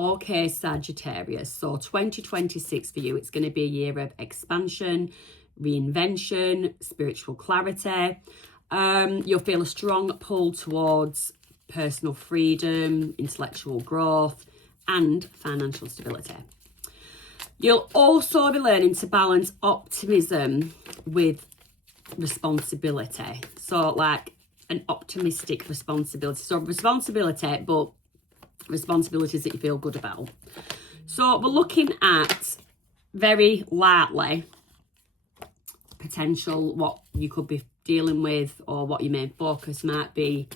Okay, Sagittarius. So 2026 for you, it's going to be a year of expansion, reinvention, spiritual clarity. You'll feel a strong pull towards personal freedom, intellectual growth, and financial stability. You'll also be learning to balance optimism with responsibility. So like an optimistic responsibility. So responsibility, but responsibilities that you feel good about. So we're looking at very lightly potential what you could be dealing with or what your main focus might be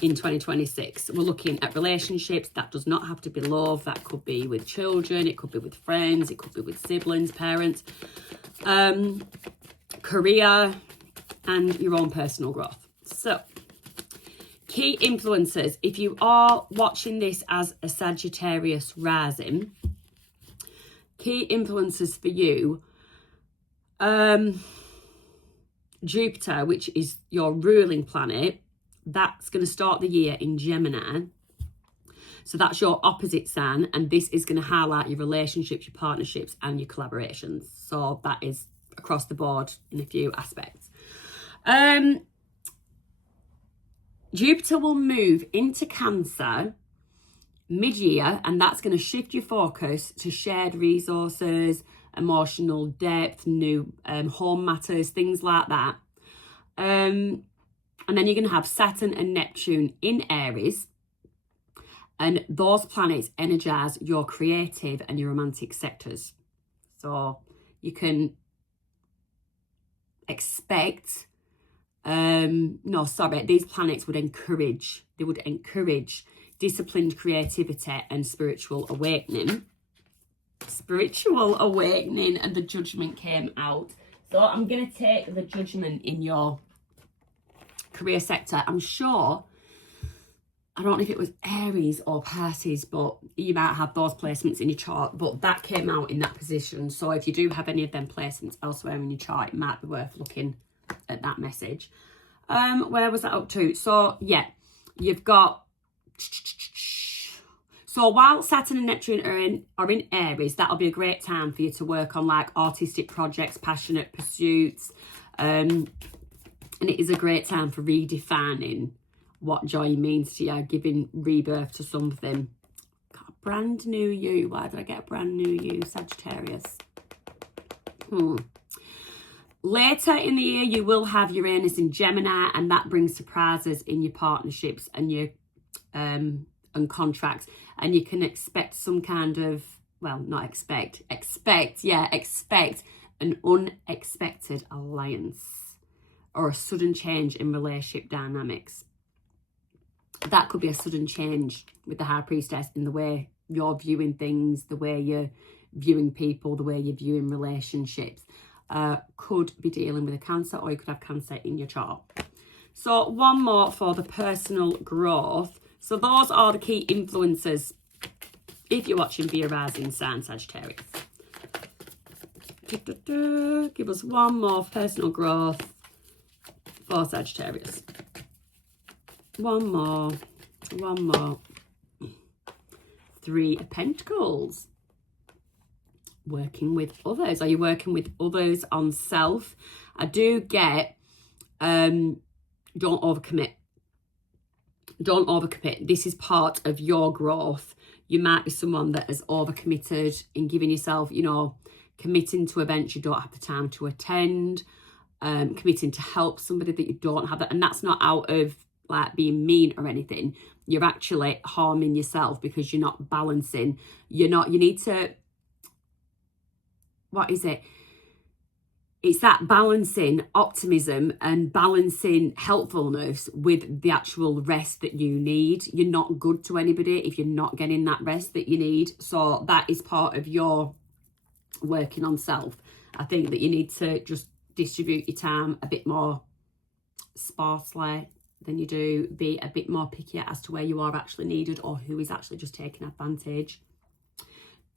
in 2026. We're looking at relationships. That does not have to be love. That could be with children, it could be with friends, it could be with siblings, parents, career, and your own personal growth. So key influencers, if you are watching this as a Sagittarius rising, key influencers for you, Jupiter, which is your ruling planet, that's going to start the year in Gemini. So that's your opposite sign, and this is going to highlight your relationships, your partnerships, and your collaborations. So that is across the board in a few aspects. Jupiter will move into Cancer mid-year, and that's going to shift your focus to shared resources, emotional depth, new home matters, things like that. And then you're going to have Saturn and Neptune in Aries, and those planets energize your creative and your romantic sectors. So you can expect, these planets would encourage disciplined creativity and spiritual awakening. And the Judgment came out. So I'm going to take the Judgment in your career sector. I'm sure, I don't know if it was Aries or Pisces, but you might have those placements in your chart, but that came out in that position. So if you do have any of them placements elsewhere in your chart, it might be worth looking at that message. Where was that up to? So yeah, you've got, so while Saturn and Neptune are in Aries, that'll be a great time for you to work on like artistic projects, passionate pursuits, and it is a great time for redefining what joy means to you, giving rebirth to something. Got a brand new you. Why did I get a brand new you, Sagittarius? Later in the year, you will have Uranus in Gemini, and that brings surprises in your partnerships and your and contracts. And you can expect some kind of, well, not expect an unexpected alliance or a sudden change in relationship dynamics. That could be a sudden change with the High Priestess in the way you're viewing things, the way you're viewing people, the way you're viewing relationships. Could be dealing with a Cancer, or you could have Cancer in your chart. So one more for the personal growth. So those are the key influences if you're watching via rising sign Sagittarius. Give us one more personal growth for Sagittarius. One more. Three of Pentacles. Working with others. Are you working with others on self? I do get, don't overcommit. Don't overcommit. This is part of your growth. You might be someone that has overcommitted in giving yourself, committing to events you don't have the time to attend, committing to help somebody that you don't have. And that's not out of like being mean or anything. You're actually harming yourself because you're not balancing. You need to, what is it? It's that balancing optimism and balancing helpfulness with the actual rest that you need. You're not good to anybody if you're not getting that rest that you need. So that is part of your working on self. I think that you need to just distribute your time a bit more sparsely than you do. Be a bit more picky as to where you are actually needed or who is actually just taking advantage.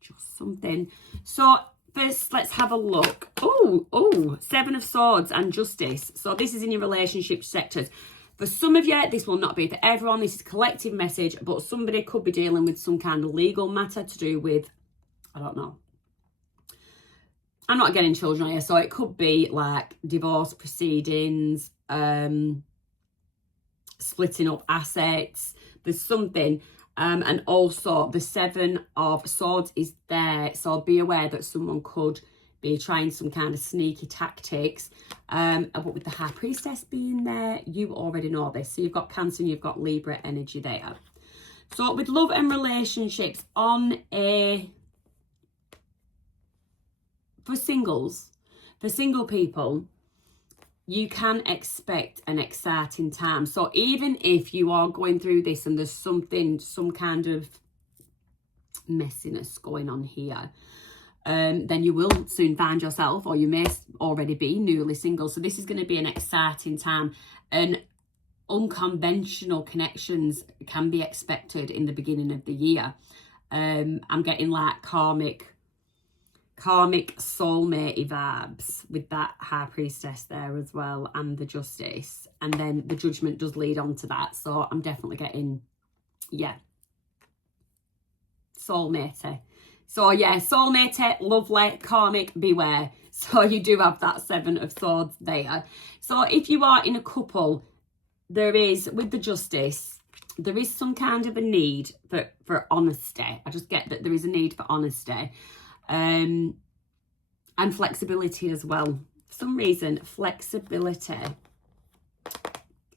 Just something. So first, let's have a look. Oh, Seven of Swords and Justice. So this is in your relationship sectors. For some of you, this will not be for everyone. This is a collective message, but somebody could be dealing with some kind of legal matter to do with, I don't know. I'm not getting children here, so it could be like divorce proceedings, splitting up assets. There's something. And also the 7 of Swords is there, so be aware that someone could be trying some kind of sneaky tactics. But with the High Priestess being there, you already know this. So you've got Cancer and you've got Libra energy there. So with love and relationships for single people, you can expect an exciting time. So even if you are going through this and there's some kind of messiness going on here, then you will soon find yourself, or you may already be newly single. So this is going to be an exciting time, and unconventional connections can be expected in the beginning of the year. I'm getting like karmic soulmate vibes with that High Priestess there as well, and the Justice, and then the Judgment does lead on to that. So I'm definitely getting, yeah, soulmate. So yeah, soulmate, lovely, karmic, beware. So you do have that 7 of Swords there. So if you are in a couple, there is, with the Justice, there is some kind of a need for honesty. I just get that there is a need for honesty. And flexibility as well. For some reason, flexibility.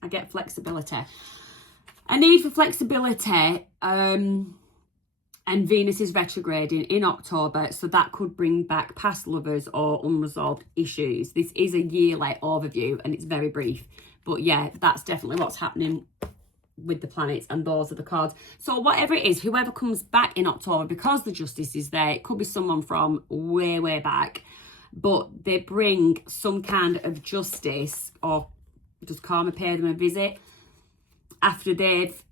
I get flexibility. A need for flexibility. And Venus is retrograding in October, so that could bring back past lovers or unresolved issues. This is a yearly overview and it's very brief. But yeah, that's definitely what's happening with the planets, and those are the cards. So whatever it is, whoever comes back in October, because the Justice is there, it could be someone from way back, but they bring some kind of justice, or does karma pay them a visit after they've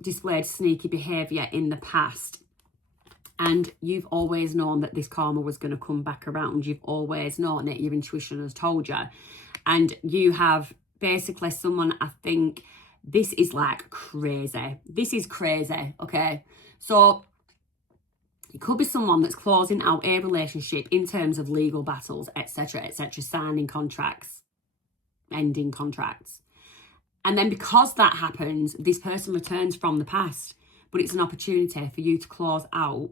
displayed sneaky behaviour in the past. And you've always known that this karma was going to come back around. You've always known it. Your intuition has told you. And you have basically someone, I think, this is like crazy. This is crazy, okay? So it could be someone that's closing out a relationship in terms of legal battles, etc., signing contracts, ending contracts. And then because that happens, this person returns from the past, but it's an opportunity for you to close out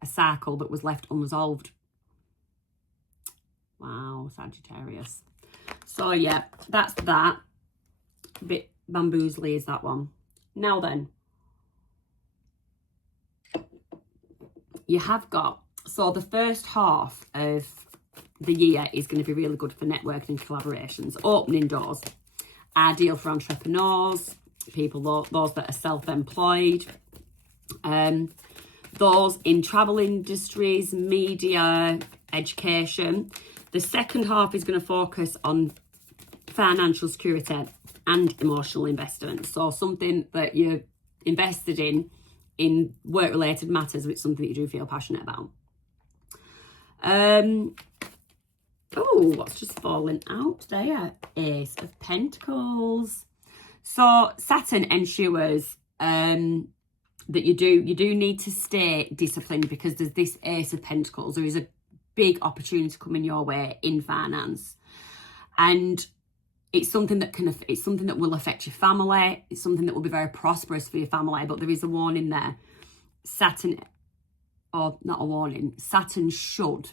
a cycle that was left unresolved. Wow, Sagittarius. So yeah, that's that. A bit bamboozly is that one. Now then, you have got, so the first half of the year is going to be really good for networking and collaborations, opening doors, ideal for entrepreneurs, people, those that are self-employed, those in travel industries, media, education. The second half is going to focus on financial security and emotional investment. So something that you're invested in work-related matters, which is something that you do feel passionate about. Oh, what's just fallen out there? Ace of Pentacles. So Saturn ensures that you do need to stay disciplined, because there's this Ace of Pentacles. There is a big opportunity coming your way in finance, and it's something that will affect your family. It's something that will be very prosperous for your family, but there is a warning there. Saturn, or not a warning, Saturn should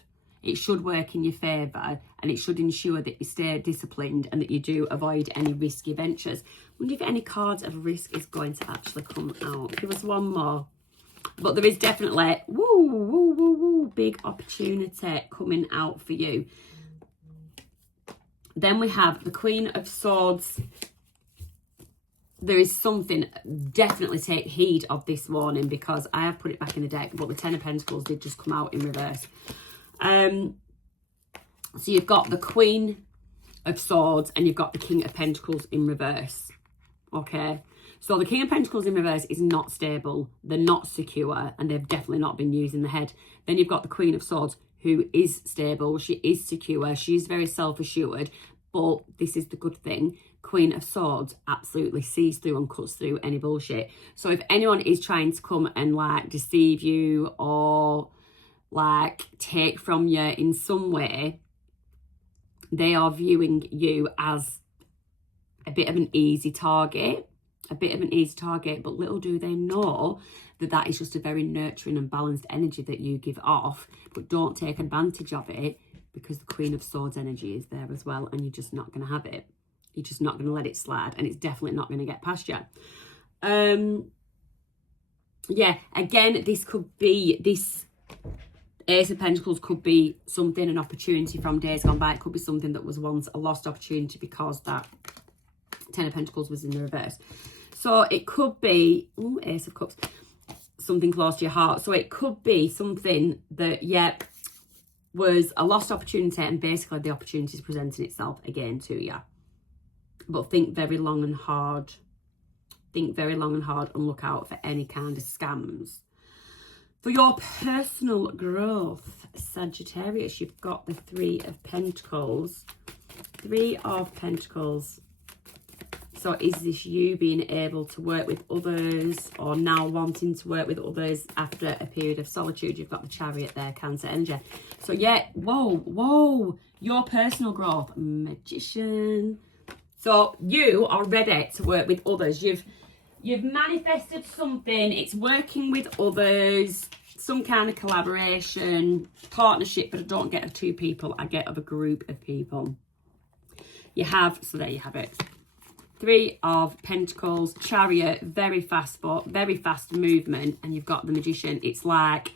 work in your favour, and it should ensure that you stay disciplined and that you do avoid any risky ventures. I wonder if any cards of risk is going to actually come out. Give us one more. But there is definitely, big opportunity coming out for you. Then we have the Queen of Swords. There is something, definitely take heed of this warning, because I have put it back in the deck, but the Ten of Pentacles did just come out in reverse. So you've got the Queen of Swords and you've got the King of Pentacles in reverse. Okay, so the King of Pentacles in reverse is not stable, they're not secure, and they've definitely not been used in the head. Then you've got the Queen of Swords, who is stable, she is secure, she is very self-assured, but this is the good thing. Queen of Swords absolutely sees through and cuts through any bullshit. So if anyone is trying to come and like deceive you or like take from you in some way, they are viewing you as a bit of an easy target, but little do they know that that is just a very nurturing and balanced energy that you give off. But don't take advantage of it, because the Queen of Swords energy is there as well, and you're just not going to have it. You're just not going to let it slide, and it's definitely not going to get past you. Yeah, again, this Ace of Pentacles could be something, an opportunity from days gone by. It could be something that was once a lost opportunity because that Ten of Pentacles was in the reverse. So it could be, Ace of Cups, something close to your heart. So it could be something that, yeah, was a lost opportunity, and basically the opportunity is presenting itself again to you. But think very long and hard. Think very long and hard, and look out for any kind of scams. For your personal growth, Sagittarius, you've got the Three of Pentacles. Three of Pentacles. So is this you being able to work with others, or now wanting to work with others after a period of solitude? You've got the Chariot there, Cancer energy. So yeah, whoa, your personal growth, Magician. So you are ready to work with others. You've manifested something. It's working with others, some kind of collaboration, partnership, but I don't get of two people. I get of a group of people. So there you have it. Three of Pentacles, Chariot, very fast movement, and you've got the Magician. It's like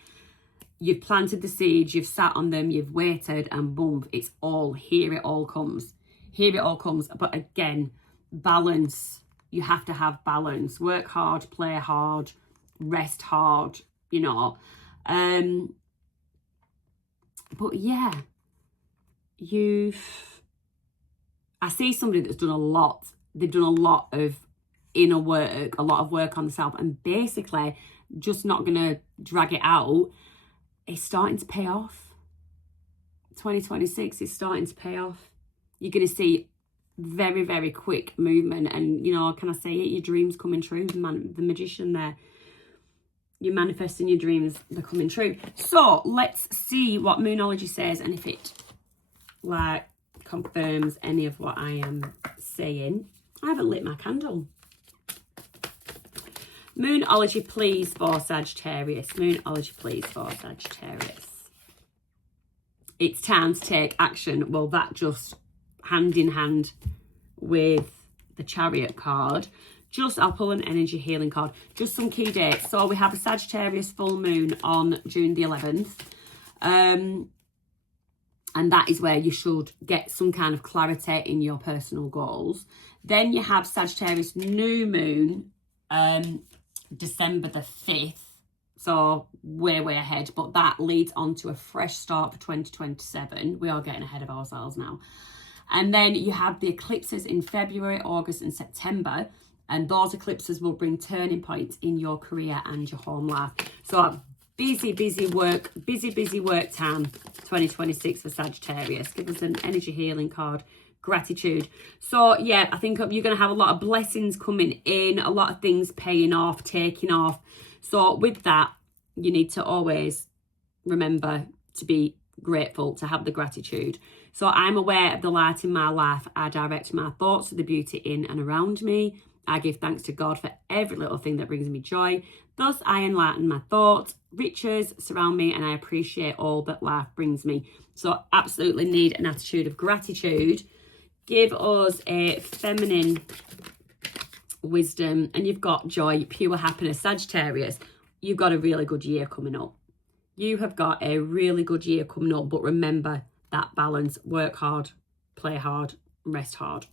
you've planted the seeds, you've sat on them, you've waited, and boom, it's all, here it all comes. Here it all comes. But again, balance. You have to have balance. Work hard, play hard, rest hard, you know. But yeah, I see somebody that's done a lot. They've done a lot of inner work, a lot of work on themselves, and basically just not going to drag it out. It's starting to pay off. 2026 is starting to pay off. You're going to see very, very quick movement, and, you know, can I say it? Your dreams coming true. The Magician there. You're manifesting your dreams, they're coming true. So let's see what Moonology says, and if it, like, confirms any of what I am saying. I haven't lit my candle. Moonology, please, for Sagittarius. Moonology, please, for Sagittarius. It's time to take action. Well, that just hand in hand with the Chariot card. I'll pull an energy healing card. Just some key dates. So we have a Sagittarius full moon on June the 11th. And that is where you should get some kind of clarity in your personal goals. Then you have Sagittarius new moon, December the 5th. So way ahead. But that leads on to a fresh start for 2027. We are getting ahead of ourselves now. And then you have the eclipses in February, August and September. And those eclipses will bring turning points in your career and your home life. So busy work time 2026 for Sagittarius. Give us an energy healing card. Gratitude. So yeah, I think you're going to have a lot of blessings coming in, a lot of things paying off, taking off. So with that, you need to always remember to be grateful, to have the gratitude. So I'm aware of the light in my life. I direct my thoughts to the beauty in and around me. I give thanks to God for every little thing that brings me joy. Thus, I enlighten my thoughts. Riches surround me, and I appreciate all that life brings me. So absolutely need an attitude of gratitude. Give us a feminine wisdom, and you've got joy, pure happiness. Sagittarius, you've got a really good year coming up. You have got a really good year coming up, but remember that balance. Work hard, play hard, rest hard.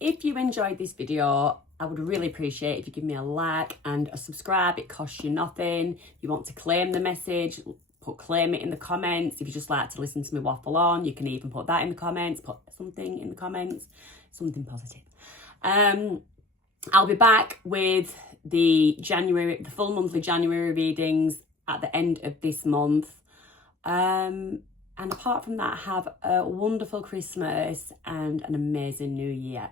If you enjoyed this video, I would really appreciate if you give me a like and a subscribe. It costs you nothing. If you want to claim the message, claim it in the comments. If you just like to listen to me waffle on, you can even put that in the comments. Put something in the comments, something positive. I'll be back with the full monthly January readings at the end of this month. And apart from that, have a wonderful Christmas and an amazing New Year.